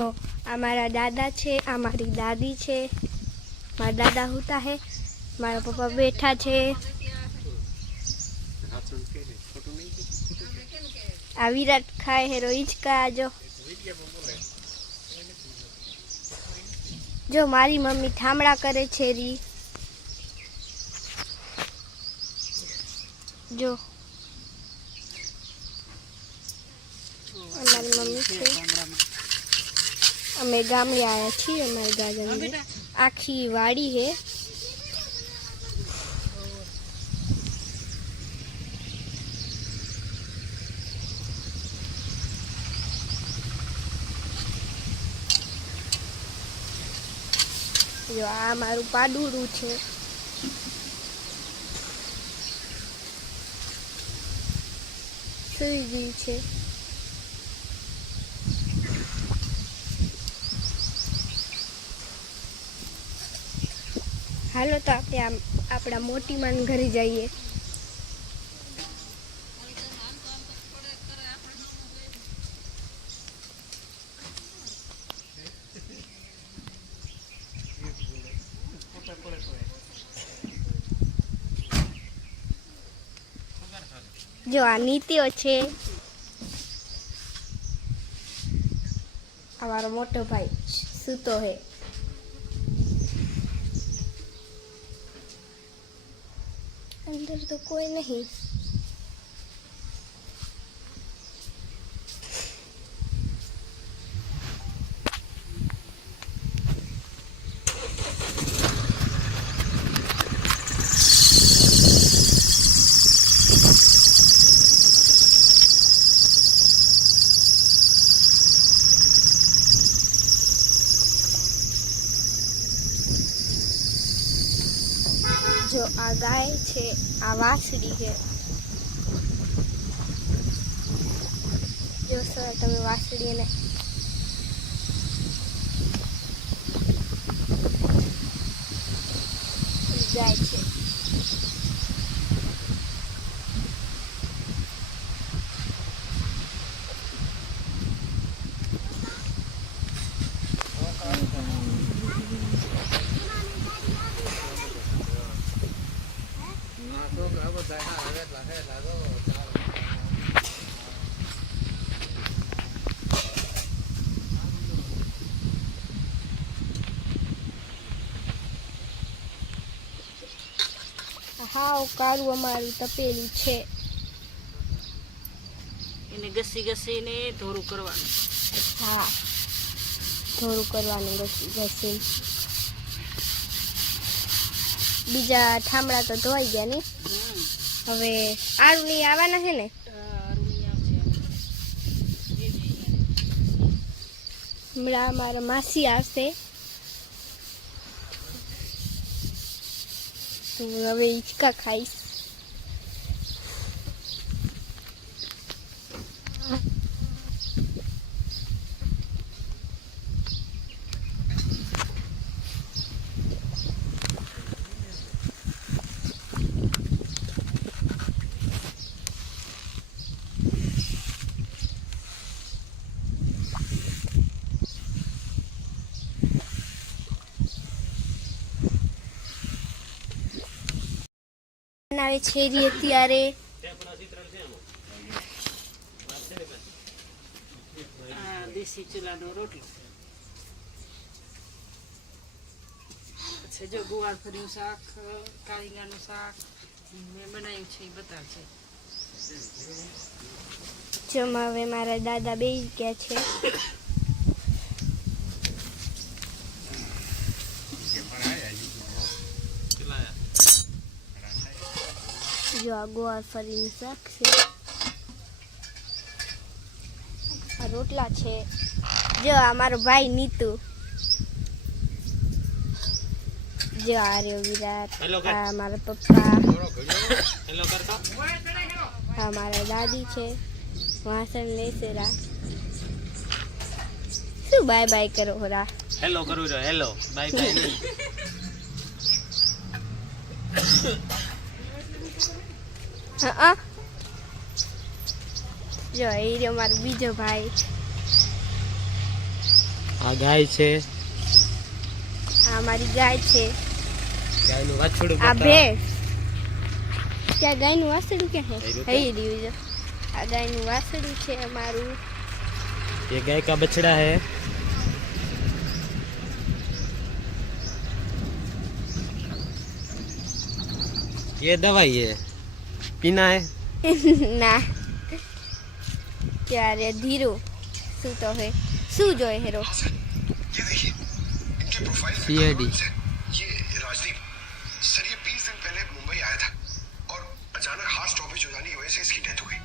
તો આ મારા દાદા છે આ મારી દાદી છે મારા દાદા હોતા હે મારા પપ્પા બેઠા છે આ વિરાટ ખાય હે રોઈજ કા જો જો મારી મમ્મી થામડા કરે છે રી જો મારી મમ્મી છે અમે ગામડે આવ્યા છીએ અમારી ગાર્ડન આખી વાડી છે જો આ મારું પાડુરું છે સુઈ ગયું છે હાલો તો આપણે આમ આપણા મોટી માન ઘરે જઈએ જો આ નીતિઓ છે અમારો મોટો ભાઈ સૂતો હે અંદર તો કોઈ નહીં આ વાછડી છે જોશો તમે વાછડીને જાય છે હાવ કાળું અમારું તપેલું છે એને ઘસી ઘસીને ધોરું કરવાનું હા ધોરું કરવાનું ઘસી ઘસી બીજા ઠામડા તો ધોઈ ગયા ને હવે આરુની આવવાના છે ને હમણાં મારા માસી આવશે તો હવે હિંચકા ખાઈશ બનાવે છે રી અત્યારે દેશી ચૂલાનો રોટલો જો ગુવાર ફર્યું શાક કાળીંગાનું શાક મેં બનાવ્યું છે એ બતાવશે જમા હવે મારા દાદા બે ગયા છે જો આ ગોળ ફરીને શાક છે રોટલા છે જો અમારો ભાઈ નીતુ જો આ રહ્યો વિરાટ આ મારા પપ્પા હા મારા દાદી છે વાસણ લેશે રા શું બાય બાય કરો હોરા હેલો કરું હેલો બાય બાય હા જો એ રહ્યો મારો બીજો ભાઈ આ ગાય છે આ મારી ગાય છે ગાયનું વાછડું આ બતાવો. ભેંસ ત્યાં ગાયનું વાસળું ક્યાં છે રહ્યું હઈ રહ્યું છે આ ગાયનું વાસળું છે અમારું ये गाय का बछड़ा है ये दवाई है पीना है ના ત્યારે ધીરો શું તો હે શું જોઈ હેરો ये देखिए इनके प्रोफाइल में सीआईडी ये राजदीप सर ये 20 दिन पहले मुंबई आया था और अचानक हार्ट स्टॉपेज हो जाने की वजह से इसकी डेथ हो गई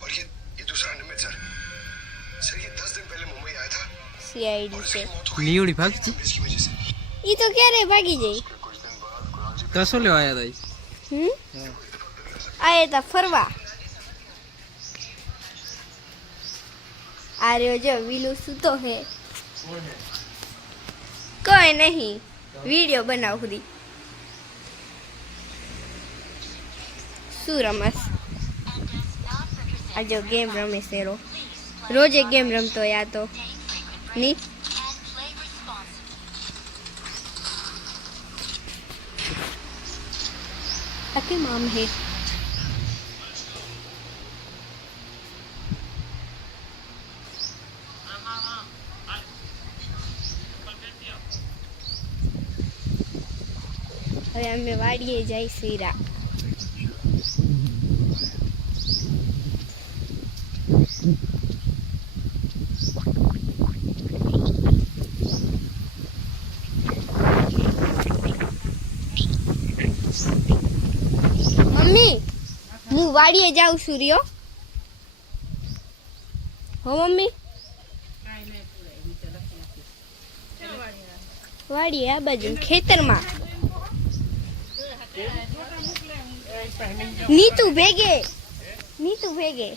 और ये ये दूसरा निमित सर सर ये 10 दिन पहले मुंबई आया था સીઆઈડી और છે इसकी मौत हो गई लीवड़ी भाग जी इसकी वजह से એ તો આવ્યા હતા ફરવા આ રહ્યો જો વિલુ સૂતો હે કોઈ નહીં વિડીયો બનાવ સુધી શું રમસ આ જો ગેમ રમે શેરો રોજે ગેમ રમતો યા તો ની આ કેમ આમ હે અમે વાડીએ જઈ શીરા મમ્મી હું વાડીએ જાઉં છું રિયો હો મમ્મી વાડીએ આ બાજુ ખેતરમાં નીતુ ભેગે નીતુ ભેગે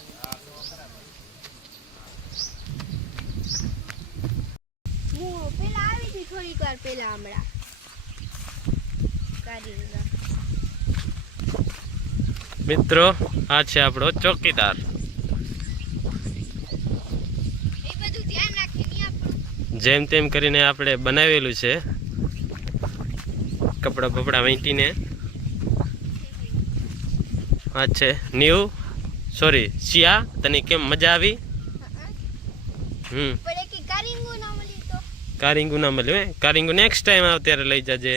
પેલા આવી હમણાં મિત્રો આ છે આપણો ચોકીદાર જેમ તેમ કરીને આપણે બનાવેલું છે કપડાં બપડા વીંટીને આ છે ન્યુ સોરી શિયા તને કેમ મજા આવી હમ કારિંગુ ના મળ્યું હે કારિંગુ નેક્સ્ટ ટાઈમ આવ ત્યારે લઈ જજે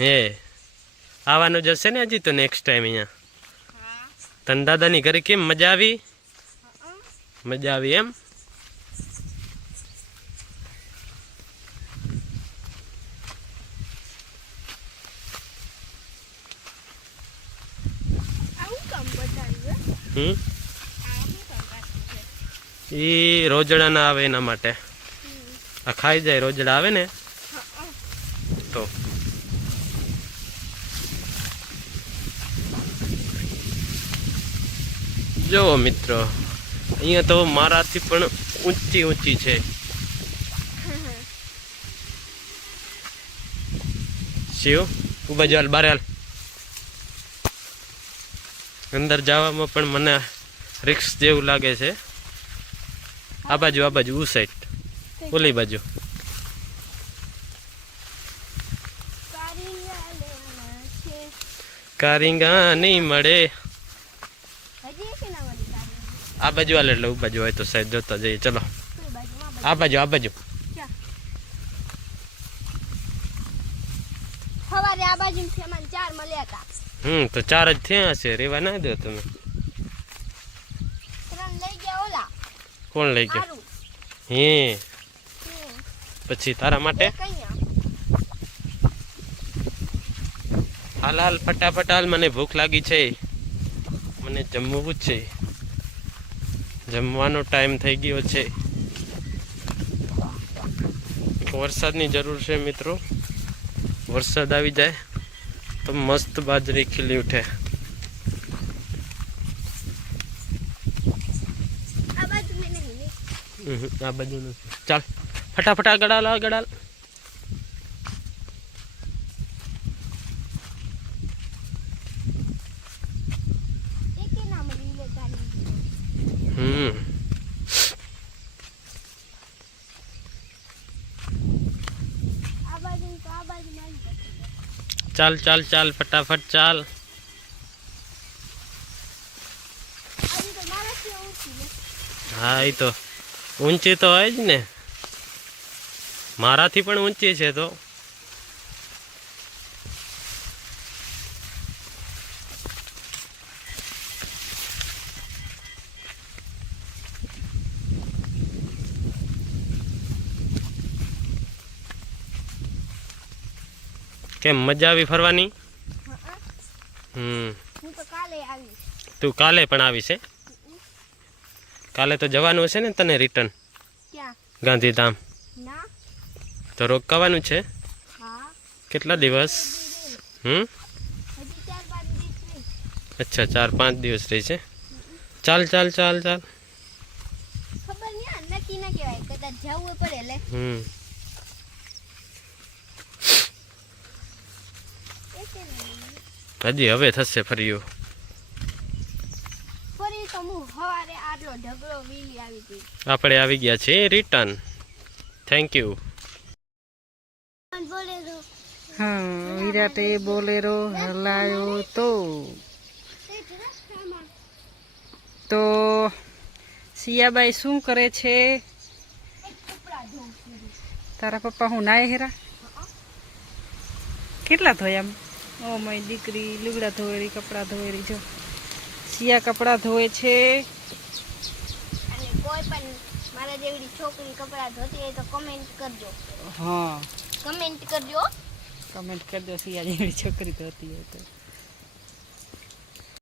હે આવવાનું જશે ને હજી તો નેક્સ્ટ ટાઈમ અહીંયા તન દાદાની ઘરે કેમ મજા આવી મજા આવી એમ હમ એ રોજડા ના આવે એના માટે આ ખાઈ જાય રોજડા આવે ને તો જુઓ મિત્રો અહીંયા તો મારાથી પણ ઊંચી ઊંચી છે શિવ ઉભા જવાલ હાલ બારે હાલ અંદર જવામાં પણ મને રિક્ષ જેવું લાગે છે આ બાજુ આ બાજુ ઉ સાઈડ ઓલી બાજુ કારિંગા નહીં મળે આ બાજુ હાલ એટલે બાજુ હોય તો સાહેબ જોતા જઈએ ચલો આ બાજુ આ બાજુ આ બાજુ ચાર મળ્યા હતા હમ તો ચાર જ થયા હશે રેવા ના દો તમે કોણ લઈ ગયો હે પછી તારા માટે હાલ હાલ ફટાફટ હાલ મને ભૂખ લાગી છે મને જમવું છે જમવાનો ટાઈમ થઈ ગયો છે વરસાદની જરૂર છે મિત્રો વરસાદ આવી જાય तो मस्त बाजरे खिली उठे आबाद हम्म, चल फटाफटा गड़ा ला गड़ा ला। ચાલ ચાલ ચાલ ફટાફટ ચાલ હા એ તો ઊંચી તો હોય જ ને મારાથી પણ ઊંચી છે તો કેમ મજા આવી ફરવાની હમ તું કાલે પણ આવી કાલે તો જવાનું હશે ને તને રિટર્ન ગાંધીધામ તો રોકાવાનું છે કેટલા દિવસ હમ અચ્છા ચાર પાંચ દિવસ રહી છે ચાલ ચાલ ચાલ ચાલ ખબર નહી નક્કી ના કહેવાય કદાચ જવું પડે એટલે હમ હજી હવે થશે ફરી આપણે આવી ગયા છે રિટર્ન થેન્ક યુ હા વિરાટે બોલેરો હલાયો તો તો સિયાબાઈ શું કરે છે તારા પપ્પા હું નાય હેરા કેટલા થયા ઓ મારી દીકરી લુગડા ધોઈ રહી કપડાં ધોઈ જો સિયા કપડાં ધોવે છે અને કોઈ પણ મારા જેવી છોકરી કપડાં ધોતી હોય તો કમેન્ટ કરજો હા કમેન્ટ કરજો કમેન્ટ કરજો સિયા જેવી છોકરી ધોતી હોય તો